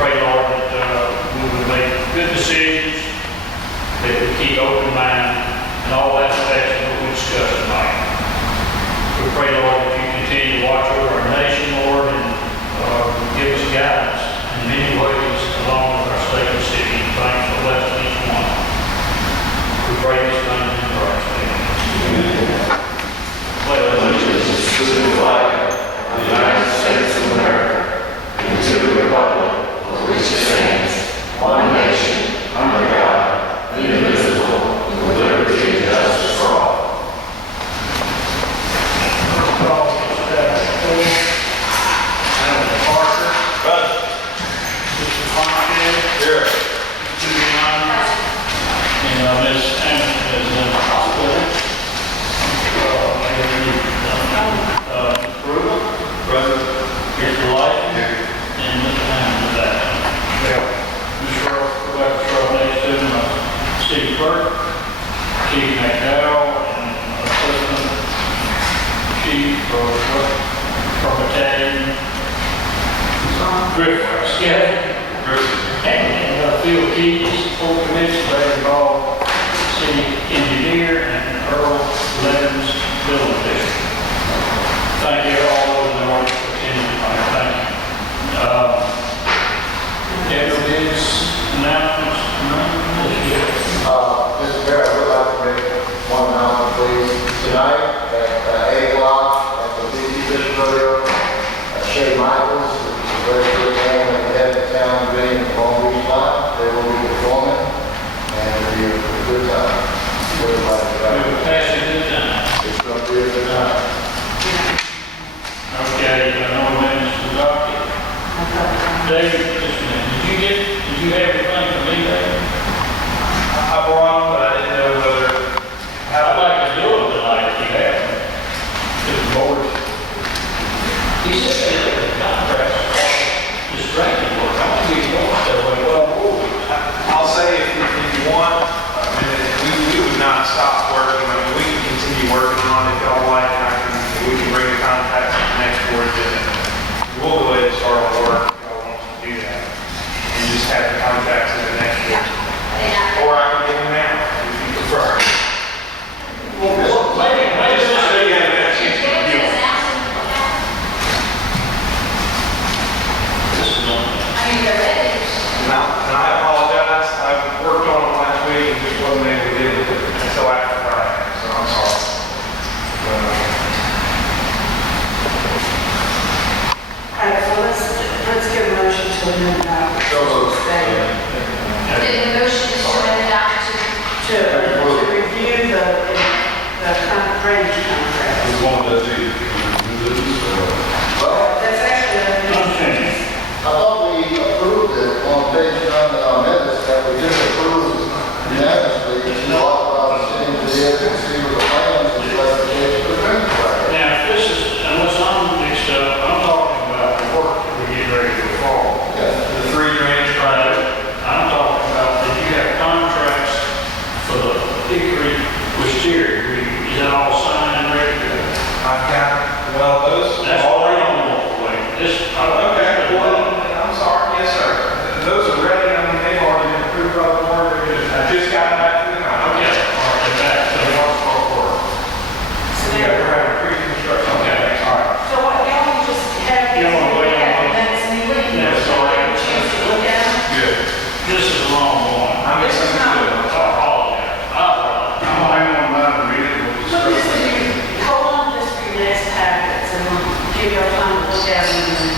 pray, Lord, that we would make good decisions, that we keep open mind, and all aspects of what we discussed tonight. We pray, Lord, that you continue to watch over our nation, Lord, and give us guidance in many ways along with our state and city. And thanks for blessing each one. We pray this thing in Christ. Amen. Pledge allegiance to the flag of the United States of America and to the republic for which it stands, one nation, under God, indivisible, with liberty and justice for all. Here. And Ms. Anderson is in the hospital. Approval. Present. Mr. Light. Here. And Mr. Hammond is absent. Mr. Rebecca Sharp next to him, City Clerk, Chief McDowell, and Assistant Chief for Battalion Griffith. And Phil Keys, full commission, they involved city engineer and Earl Levens, building official. Thank you all those in the audience for attending tonight. Thank you. There is announcements tonight. Mr. Mayor, I would like to make one announcement, please. Tonight at 8 o'clock at the DC Bishop Rodeo, Shay Michaels, the very good man at the head of town green at Long Beach Line, they will be performing, and it'll be a good time. Everybody, We'll pass it good time. it's going to be a good time. Okay, I know when Mr. Doctor. David, just a minute. Did you have anything for me, David? I brought them, but I didn't know whether. I'd like to do it tonight if you have. To the board. He said the contracts are distracting work. I want to be going that way. Well, I'll say if you want, we would not stop working. I mean, we can continue working on it if y'all like. We can bring the contracts to the next board agenda. We'll go ahead and start our work if y'all want to do that. And just have the contracts in the next board. Or I can get them now if you prefer. And I apologize. I worked on it last week and just wasn't able to get it until after Friday, so I'm sorry. All right, so let's give a motion to amend that. The motion is to amend it out To review the drainage contract. That's actually I thought we approved it on page 9 of our minutes, that we just approved unanimously to authorize the city to be able to see what the plans and specifications of the drainage plan. now, if this is, unless I'm mixed up, I'm talking about the work that we're getting ready to fall. The three drainage projects. I'm talking about, did you have contracts for the Hickory Wisteria? Is that all signed and ready to go? I've got, well, those. That's already on the way. This, Okay, well, I'm sorry, yes, sir. Those are ready, I mean, they've already been approved by the board. I just got them back to the council. Okay, all right, back to the work. So Yeah, we're having pre-construction. Okay, all right. So what, y'all just have. You don't wanna wait on it? That's me. Yeah, it's all right. Chance to look at them. Good. This is the wrong one. I misunderstood. I apologize. I'm not even mind to read it. So this is, hold on just for your next packets and we'll give you time to look at them and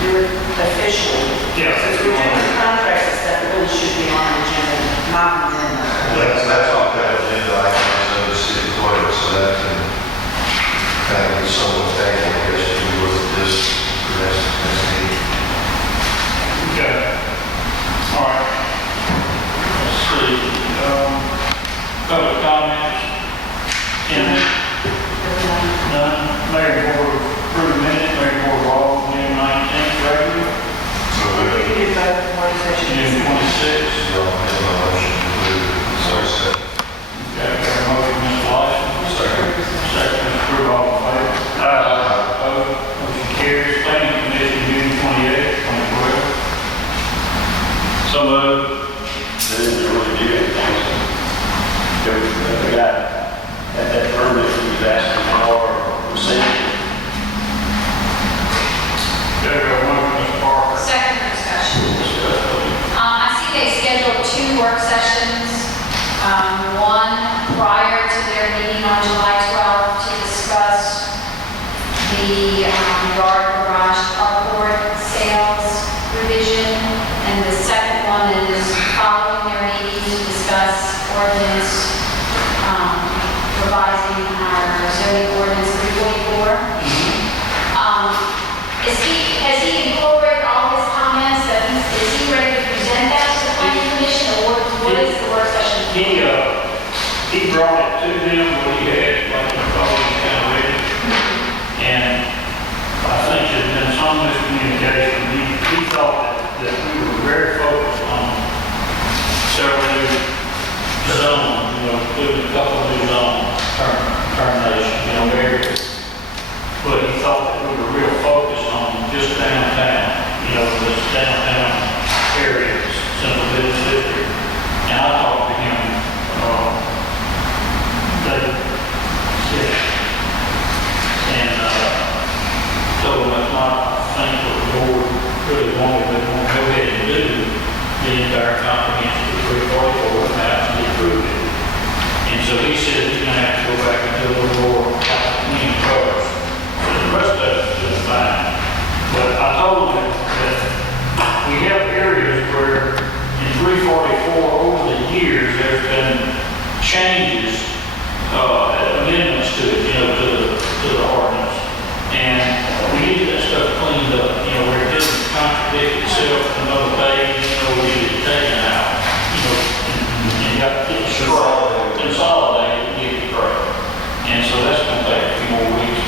do it officially. Yeah. Since we're doing the contracts and stuff, it really should be on the agenda, not on the agenda. That's all that agenda items of the city clerk, so that can kind of be somewhat stable, I guess, if we look at this the rest of this meeting. Okay. All right. Let's see. Public comments. Any? None. Mayor Board approved minute, Mayor Board of all, June 19th, regular, So we You can do both in one session. June 26th. don't have a motion to move it. So second. Okay, got a motion, Mr. Lyson. Second, Mr. Pruitt, all in favor? Opposed? Motion carries. Planning Commission, June 28th, 2012. work sessions. One prior to their meeting on July 12th to discuss the yard garage carport sales revision. And the second one is following their meeting to discuss ordinance, revising our zoning ordinance 344. Has he incorporated all his comments? Is he ready to present that to the planning commission, or what is the work session? He brought it to them what he had, like he thought he was kind of ready. And I think there's been some miscommunication. He thought that we were very focused on several new zones, including a couple of new zone terminations, areas. But he thought that we were real focused on just downtown, this downtown area, central business district. And I talked to him, and told him that's not, I think, what the board really wanted, but want to go ahead and do the entire comprehensive 344 maps and approve it. And so he said he's going to have to go back and do a little more clean cars. The rest of it's just fine. But I told him that we have areas where in 344 over the years there's been changes, amendments to it, to the ordinance. And we need that stuff cleaned up, where it doesn't contradict itself in another page, we need it taken out, and you got to get it consolidated and get it correct. And so that's going to take a few more weeks,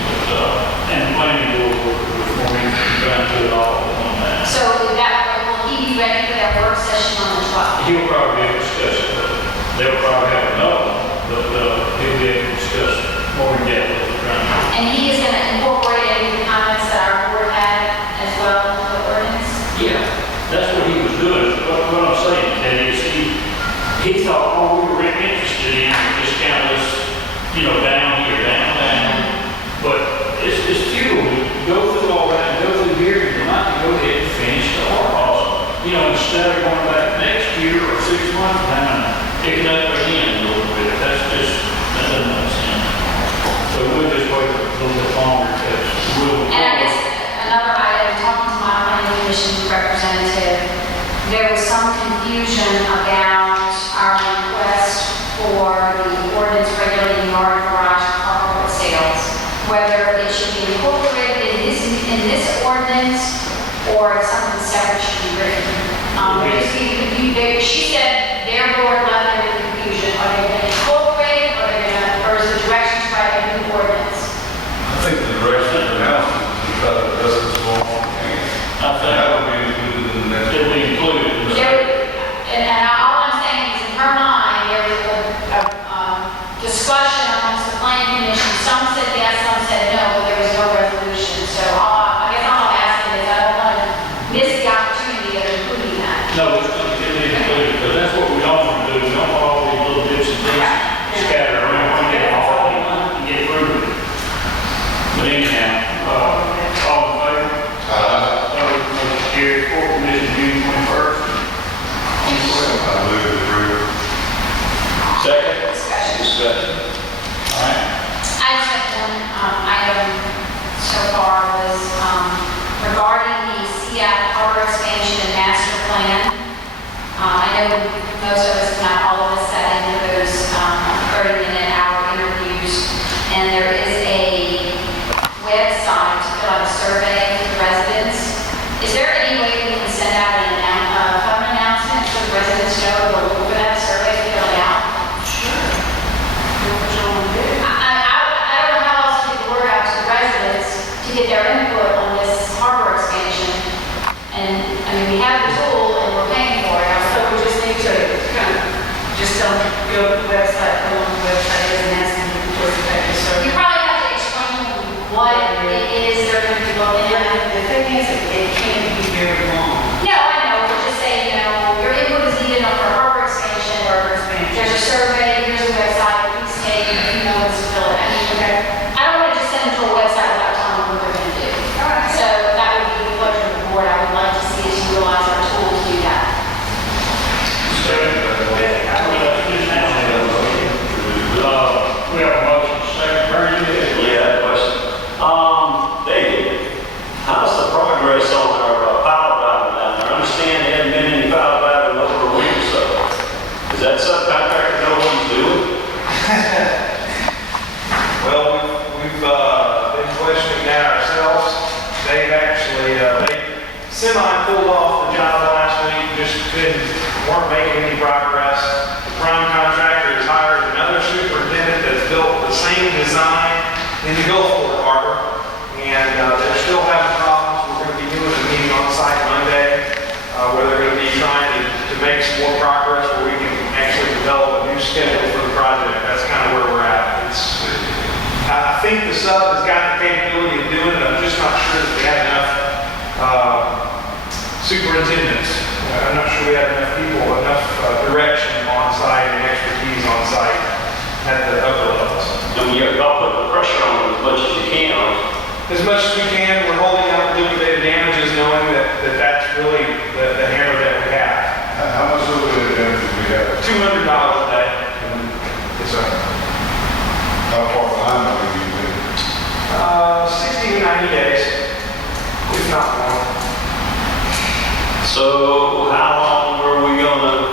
and planning board with more weeks to try and do it all on that. So will he be ready for that work session on the 12th? He'll probably be able to discuss it, but they'll probably have another one, but he'll be able to discuss more in depth with the ground. And he is going to incorporate any of the comments that our board had as well into the ordinance? Yeah, that's what he was doing. What I'm saying, Teddy, is he thought, we were really interested in just kind of this, down here, down. But it's futile to go through all that and go through here and you're not to go ahead and finish the art also. Instead of going back next year or 6 months down, picking up again a little bit. That doesn't make sense. So we'll just wait a little bit longer because And I guess another item, talking to my planning commission representative, there was some confusion about our request for the ordinance regulating yard garage carport sales, whether it should be incorporated in this ordinance or something separate should be written. She said their board left there with confusion. Are they going to incorporate it, or is the direction to write a new ordinance? I think the direction of announcement is to try to address this going on hand. I think That will be included in the next. it'll be included. And all I'm saying is, in her mind, there was a discussion amongst the planning commission. Some said yes, some said no, but there was no resolution. So I guess all I'm asking is, I don't want to miss the opportunity of including that. No, it's going to be included, because that's what we don't want to do. We don't want all these little bits and pieces scattered around. We want to get it all and get through it. But anyhow, all in favor? Motion carried. Court commission June 21st. I move to approve. Second. Discussion. All right. I just have one item so far was regarding the CI harbor expansion and master plan. I know most of us, if not all of us, sat into those 30-minute hour interviews, and there is a website to fill out a survey for the residents. Is there any way we can send out a phone announcement so the residents know to look for that survey to fill it out? I don't know how else to get the word out to the residents to get their input on this harbor expansion. And, we have the tool and we're paying for it. So we just need to kind of just tell them, go to the website, go on the website, and ask them to participate in the You survey. probably have to explain what it is they're going to be looking at. The thing is, it can't be very long. No, I know, but just say, your input is needed on for harbor expansion. There's a survey, here's a website, please take, if you know it's fill it. I don't want to just send them to a website without telling them what they're going to do. All right. So that would be the pleasure of the board. I would like to see us utilize our tool to do that. Second. weren't making any progress. The prime contractor has hired another superintendent that's built the same design in the Gulfport Harbor, and they're still having problems. We're going to be doing a meeting on site Monday, where they're going to be trying to make some more progress, where we can actually develop a new schedule for the project. That's kind of where we're at. I think the sub has got the capability of doing it. I'm just not sure that we have enough superintendents. I'm not sure we have enough people, enough direction on site and expertise on site at the upper levels. And y'all put the pressure on them as much as you can. As much as we can, we're holding out liquidated damages, knowing that's really the hammer that we have. How much liquidated damages do we have? $200 a day. Yes, sir. How far behind are we usually? 60 to 90 days, if not more. So how long are we gonna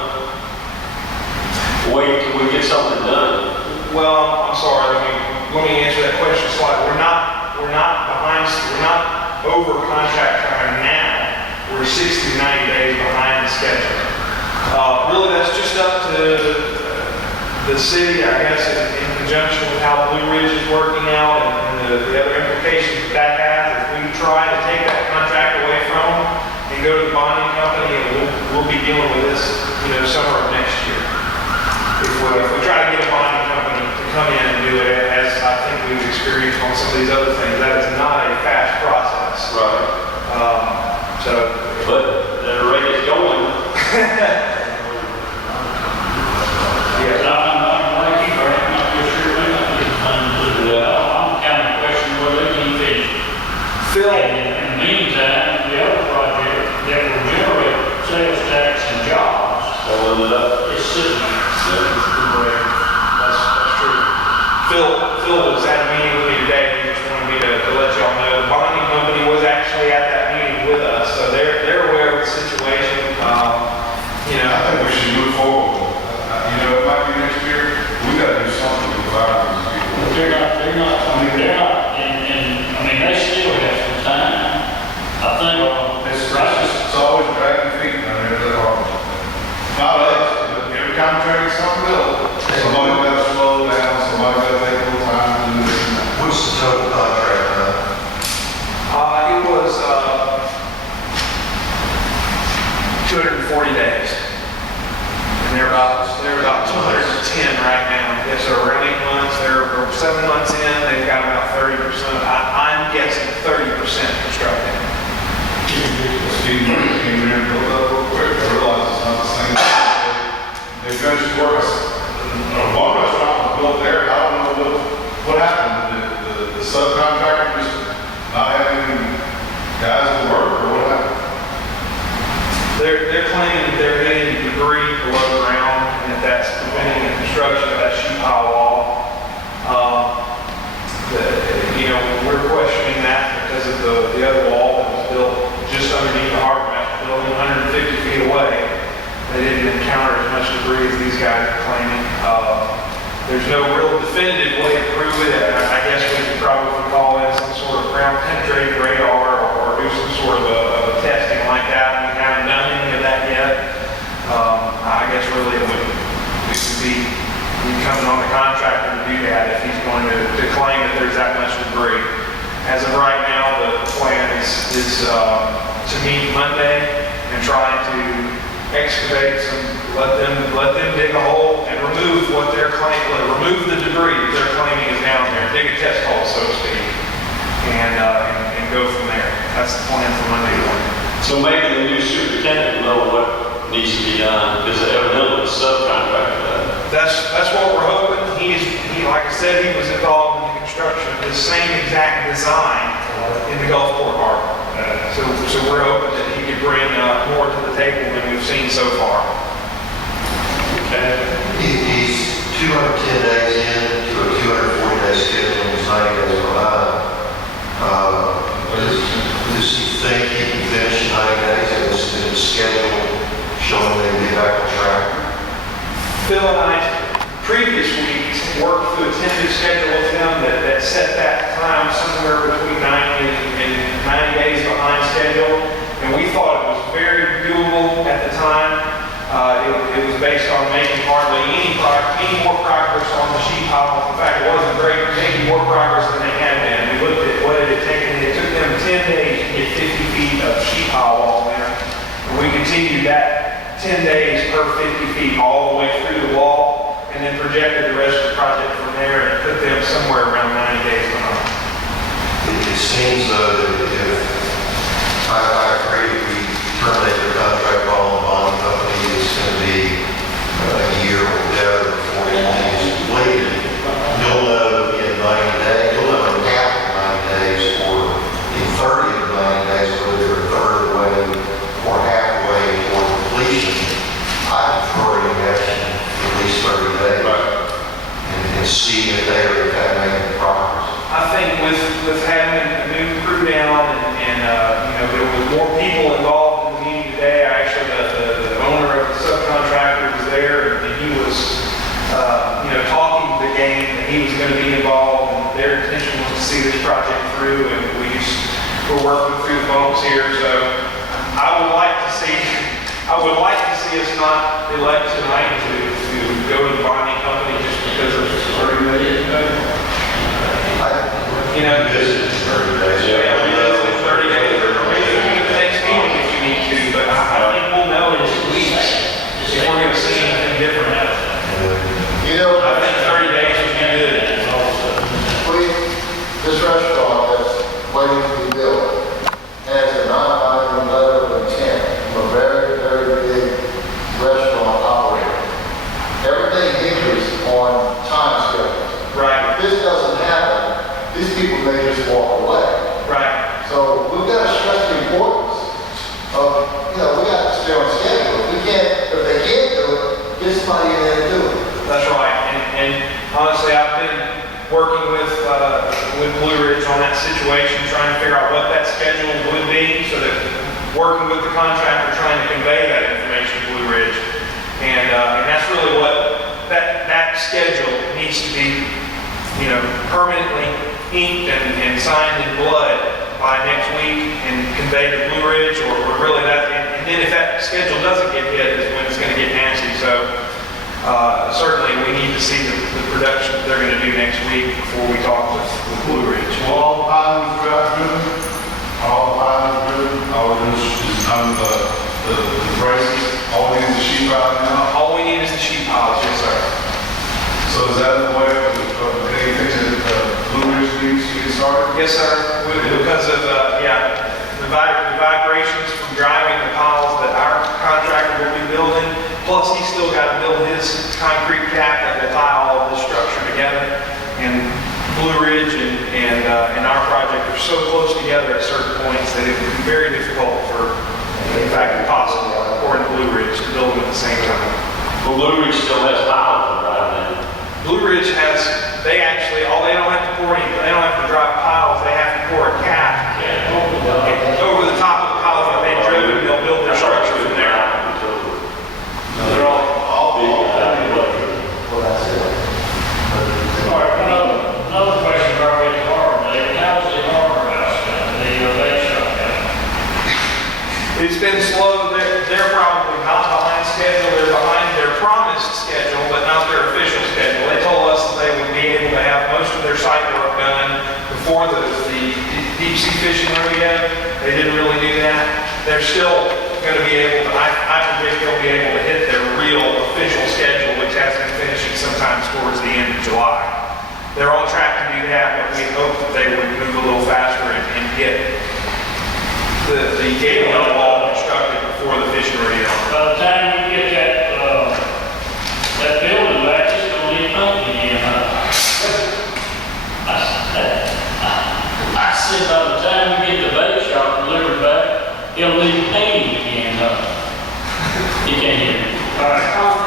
wait till we get something done? Well, I'm sorry, let me answer that question slightly. We're not behind, we're not over contract time now. We're 60 to 90 days behind the schedule. Really, that's just up to the city, I guess, in conjunction with how Blue Ridge is working out and the other implications that has. If we try to take that contract away from them and go to the bonding company, and we'll be dealing with this, summer of next year. If we try to get a bonding company to come in and do it, as I think we've experienced on some of these other things, that is not a fast process. Right. But the rate is going. Yeah. I'm kind of questioning whether they can finish. Phil, In the meantime, the other project that will generate sales tax and jobs is sitting there. That's true. Phil was at a meeting with me today. He just wanted me to let y'all know the bonding company was actually at that meeting with us, so they're aware of the situation. I think we should move forward. It might be next year. We gotta do something to provide these people. They're not, and they still have some time. I think, It's always dragging feet down there at the harbor. Not us, but every contract is something else. Somebody gotta slow down, somebody gotta take a little time to do this and that. What's the total contract now? It was 240 days. And they're about 210 right now. Yes, sir, around 8 months. They're 7 months in. They've got about 30%. I'm guessing 30% constructed. Steve came in and built up real quick. I realized it's not the same. They finished work. One restaurant was built there. I don't know what happened. The subcontractor just not having guys to work, or what happened? They're claiming they're getting debris below ground and that's preventing the construction of that sheet pile wall. We're questioning that because of the other wall that was built just underneath the harbor master building, 150 feet away. They didn't encounter as much debris as these guys are claiming. There's no real definitive way to prove it. I guess we could probably call in some sort of ground penetrating radar or do some sort of a testing like that. We haven't done any of that yet. I guess really it would be coming on the contractor to do that if he's going to claim that there's that much debris. As of right now, the plan is to meet Monday and try to excavate let them dig a hole and remove what they're claiming, remove the debris that they're claiming is down there, dig a test hole, so to speak, and go from there. That's the plan for Monday morning. so maybe the new superintendent will know what needs to be done, because evidently the subcontractor does. That's what we're hoping. He, like I said, he was involved in the construction of this same exact design in the Gulfport Harbor. So we're hoping that he could bring more to the table than we've seen so far. Okay. He's 210 days in to a 240-day schedule, and he's 90 days behind. Does he think he can finish in 90 days and his schedule showing they can get back on track? Phil and I, previous weeks, worked through a tentative schedule with him that set that time somewhere between 90 and 90 days behind schedule. And we thought it was very doable at the time. It based on making hardly any more progress on the sheet pile. In fact, it wasn't great, making more progress than they had been. We looked at what it had taken, it took them 10 days to get 50 feet of sheet pile wall there. And we continued that 10 days per 50 feet all the way through the wall, and then projected the rest of the project from there and put them somewhere around 90 days behind. It seems though that if, I agree, if we terminate the contract on the bond company, it's going to be a year or better before it is completed. You'll know in 90 days, you'll know in half of 90 days or in 30 of 90 days whether they're a third of the way or halfway toward completion. I prefer you have at least 30 days and see if they are in fact making progress. I think with having a new crew down and there was more people involved in the meeting today. Actually, the owner of the subcontractor was there, and he was, talking the game, and he was going to be involved, and their intention was to see this project through, and we're working through the bumps here. So I would like to see us not elect tonight to go to the bonding company just because of 30 million. This is 30 days. Yeah, we know in 30 days, or maybe even the next meeting if you need to, but I think we'll know in 2 weeks if we're going to see anything different. You know, I think 30 days would be good. this restaurant that's waiting to be built has a non-binding letter of intent from a very, very big restaurant operator. Everything hinges on time schedules. Right, If this doesn't happen, these people may just walk away. right. So we've got to stress the importance of, we got to stay on schedule. If they can't do it, get somebody in there to do it. That's right. And honestly, I've been working with Blue Ridge on that situation, trying to figure out what that schedule would be, so that working with the contractor, trying to convey that information to Blue Ridge. And that's really what that schedule needs to be, permanently inked and signed in blood by next week and conveyed to Blue Ridge, or really that, and then if that schedule doesn't get hit is when it's going to get nasty. So certainly we need to see the production that they're going to do next week before we talk with Blue Ridge. All the pilots got good. All the pilots good. All of this is on the prices. All we need is the sheet pile now. All we need is the sheet piles, yes, sir. So is that the way of anything that Blue Ridge needs to get started? Yes, sir. Because of the vibrations from driving the piles that our contractor will be building. Plus, he's still got to build his concrete cap that will tie all of this structure together. And Blue Ridge and our project are so close together at certain points that it would be very difficult for, in fact, impossible, according to Blue Ridge, to build them at the same time. Well, Blue Ridge still has piles right now. Blue Ridge has, they don't have to pour any, they don't have to drive piles, they have to pour a cap over the top of the piles that they've driven, they'll build their structure from there. They're all big. Well, that's it. All right, another question about the harbor, Dave. How's the harbor house done, the bait shop done? It's been slow, they're probably not behind schedule, they're behind their promised schedule, but not their official schedule. They told us that they would be able to have most of their site work done before the deep sea fishing rodeo. They didn't really do that. They're still going to be able to, I predict they'll be able to hit their real official schedule, which has been finishing sometimes towards the end of July. They're on track to do that, but we hope that they would move a little faster and get the gate wall constructed before the fishing rodeo. By the time you get that building back, it's gonna need pumping again, huh? I said by the time you get the bait shop delivered back, it'll need painting again, huh? You can't hear me. On